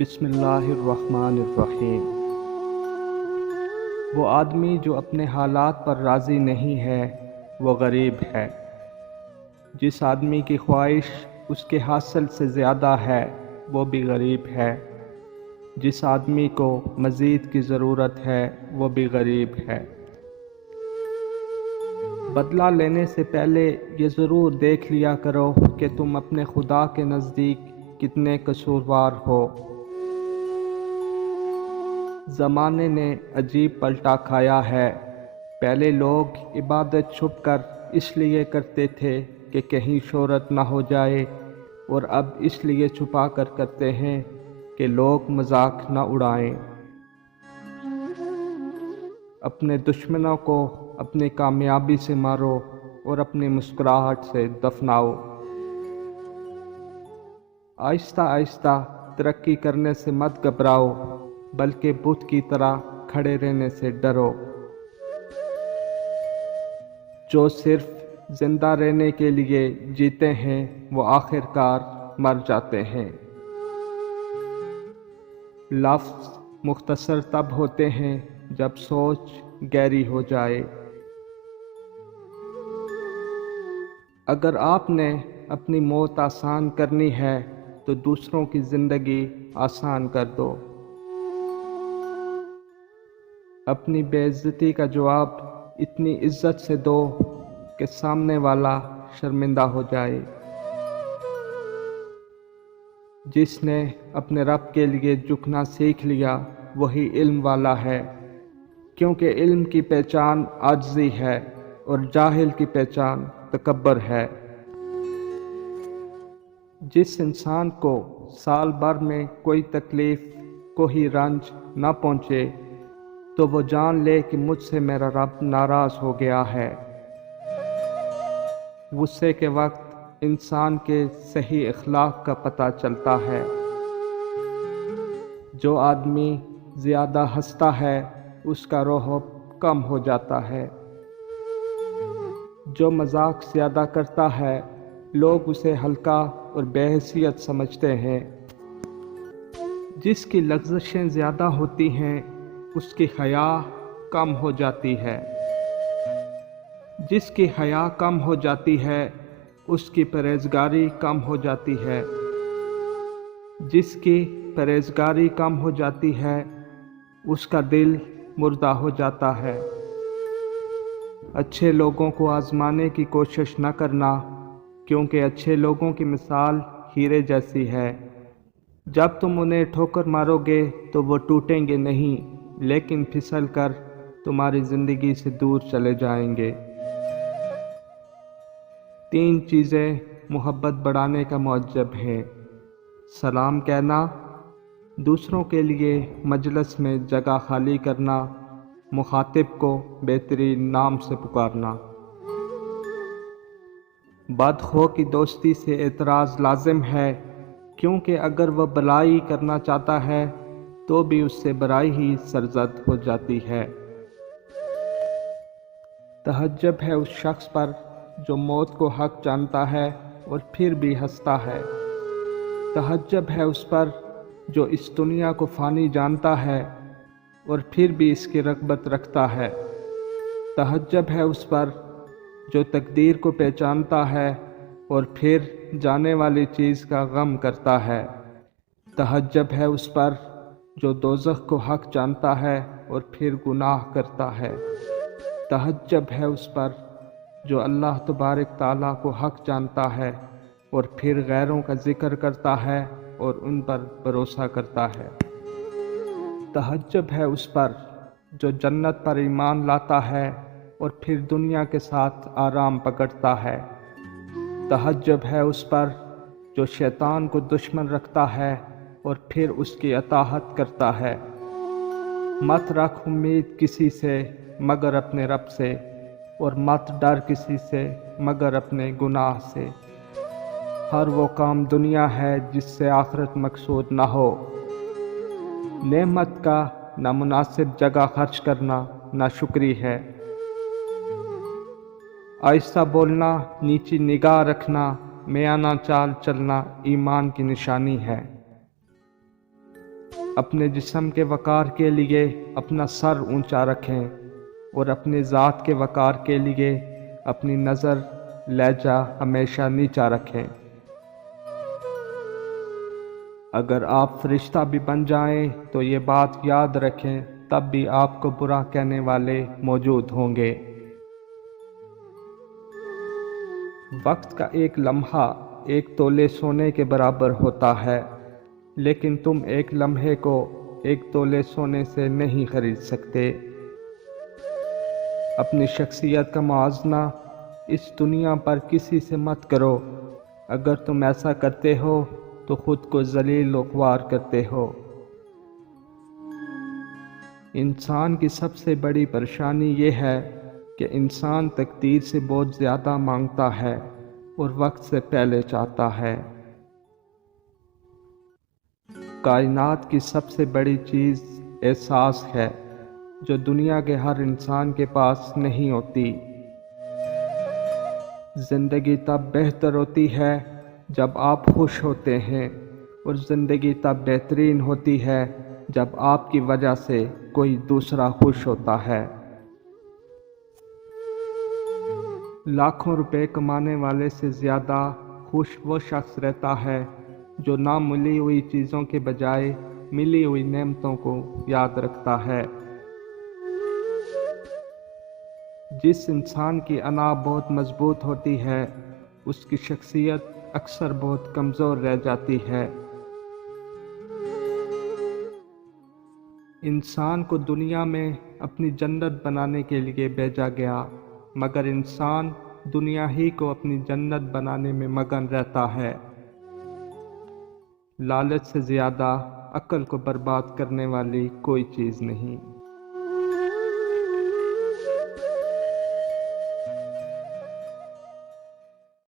بسم اللہ الرحمن الرحیم۔ وہ آدمی جو اپنے حالات پر راضی نہیں ہے وہ غریب ہے۔ جس آدمی کی خواہش اس کے حاصل سے زیادہ ہے وہ بھی غریب ہے۔ جس آدمی کو مزید کی ضرورت ہے وہ بھی غریب ہے۔ بدلہ لینے سے پہلے یہ ضرور دیکھ لیا کرو کہ تم اپنے خدا کے نزدیک کتنے قصوروار ہو۔ زمانے نے عجیب پلٹا کھایا ہے۔ پہلے لوگ عبادت چھپ کر اس لیے کرتے تھے کہ کہیں شہرت نہ ہو جائے، اور اب اس لیے چھپا کر کرتے ہیں کہ لوگ مذاق نہ اڑائیں۔ اپنے دشمنوں کو اپنی کامیابی سے مارو اور اپنی مسکراہٹ سے دفناؤ۔ آہستہ آہستہ ترقی کرنے سے مت گھبراؤ، بلکہ بت کی طرح کھڑے رہنے سے ڈرو۔ جو صرف زندہ رہنے کے لیے جیتے ہیں وہ آخر کار مر جاتے ہیں۔ لفظ مختصر تب ہوتے ہیں جب سوچ گہری ہو جائے۔ اگر آپ نے اپنی موت آسان کرنی ہے تو دوسروں کی زندگی آسان کر دو۔ اپنی بے عزتی کا جواب اتنی عزت سے دو کہ سامنے والا شرمندہ ہو جائے۔ جس نے اپنے رب کے لیے جھکنا سیکھ لیا وہی علم والا ہے، کیونکہ علم کی پہچان عاجزی ہے اور جاہل کی پہچان تکبر ہے۔ جس انسان کو سال بھر میں کوئی تکلیف کوئی رنج نہ پہنچے تو وہ جان لے کہ مجھ سے میرا رب ناراض ہو گیا ہے۔ غصے کے وقت انسان کے صحیح اخلاق کا پتہ چلتا ہے۔ جو آدمی زیادہ ہنستا ہے اس کا رعب کم ہو جاتا ہے۔ جو مذاق زیادہ کرتا ہے لوگ اسے ہلکا اور بے حیثیت سمجھتے ہیں۔ جس کی لغزشیں زیادہ ہوتی ہیں اس کی حیا کم ہو جاتی ہے۔ جس کی حیا کم ہو جاتی ہے اس کی پرہیزگاری کم ہو جاتی ہے۔ جس کی پرہیزگاری کم ہو جاتی ہے اس کا دل مردہ ہو جاتا ہے۔ اچھے لوگوں کو آزمانے کی کوشش نہ کرنا، کیونکہ اچھے لوگوں کی مثال ہیرے جیسی ہے۔ جب تم انہیں ٹھوکر مارو گے تو وہ ٹوٹیں گے نہیں، لیکن پھسل کر تمہاری زندگی سے دور چلے جائیں گے۔ 3 چیزیں محبت بڑھانے کا موجب ہیں: سلام کہنا، دوسروں کے لیے مجلس میں جگہ خالی کرنا، مخاطب کو بہترین نام سے پکارنا۔ بدخو کی دوستی سے اعتراض لازم ہے، کیونکہ اگر وہ بلائی کرنا چاہتا ہے تو بھی اس سے برائی ہی سرزد ہو جاتی ہے۔ تعجب ہے اس شخص پر جو موت کو حق جانتا ہے اور پھر بھی ہنستا ہے۔ تعجب ہے اس پر جو اس دنیا کو فانی جانتا ہے اور پھر بھی اس کی رغبت رکھتا ہے۔ تعجب ہے اس پر جو تقدیر کو پہچانتا ہے اور پھر جانے والی چیز کا غم کرتا ہے۔ تعجب ہے اس پر جو دوزخ کو حق جانتا ہے اور پھر گناہ کرتا ہے۔ تعجب ہے اس پر جو اللہ تبارک تعالیٰ کو حق جانتا ہے اور پھر غیروں کا ذکر کرتا ہے اور ان پر بھروسہ کرتا ہے۔ تعجب ہے اس پر جو جنت پر ایمان لاتا ہے اور پھر دنیا کے ساتھ آرام پکڑتا ہے۔ تعجب ہے اس پر جو شیطان کو دشمن رکھتا ہے اور پھر اس کی اطاعت کرتا ہے۔ مت رکھ امید کسی سے مگر اپنے رب سے، اور مت ڈر کسی سے مگر اپنے گناہ سے۔ ہر وہ کام دنیا ہے جس سے آخرت مقصود نہ ہو۔ نعمت کا نامناسب جگہ خرچ کرنا ناشکری ہے۔ آہستہ بولنا، نیچی نگاہ رکھنا، میانہ چال چلنا ایمان کی نشانی ہے۔ اپنے جسم کے وقار کے لیے اپنا سر اونچا رکھیں اور اپنے ذات کے وقار کے لیے اپنی نظر لہجہ ہمیشہ نیچا رکھیں۔ اگر آپ فرشتہ بھی بن جائیں تو یہ بات یاد رکھیں، تب بھی آپ کو برا کہنے والے موجود ہوں گے۔ وقت کا ایک لمحہ ایک تولے سونے کے برابر ہوتا ہے، لیکن تم ایک لمحے کو ایک تولے سونے سے نہیں خرید سکتے۔ اپنی شخصیت کا موازنہ اس دنیا پر کسی سے مت کرو، اگر تم ایسا کرتے ہو تو خود کو ذلیل و خوار کرتے ہو۔ انسان کی سب سے بڑی پریشانی یہ ہے کہ انسان تقدیر سے بہت زیادہ مانگتا ہے اور وقت سے پہلے چاہتا ہے۔ کائنات کی سب سے بڑی چیز احساس ہے، جو دنیا کے ہر انسان کے پاس نہیں ہوتی۔ زندگی تب بہتر ہوتی ہے جب آپ خوش ہوتے ہیں، اور زندگی تب بہترین ہوتی ہے جب آپ کی وجہ سے کوئی دوسرا خوش ہوتا ہے۔ لاکھوں روپے کمانے والے سے زیادہ خوش وہ شخص رہتا ہے جو نہ ملی ہوئی چیزوں کے بجائے ملی ہوئی نعمتوں کو یاد رکھتا ہے۔ جس انسان کی انا بہت مضبوط ہوتی ہے، اس کی شخصیت اکثر بہت کمزور رہ جاتی ہے۔ انسان کو دنیا میں اپنی جنت بنانے کے لیے بھیجا گیا، مگر انسان دنیا ہی کو اپنی جنت بنانے میں مگن رہتا ہے۔ لالچ سے زیادہ عقل کو برباد کرنے والی کوئی چیز نہیں۔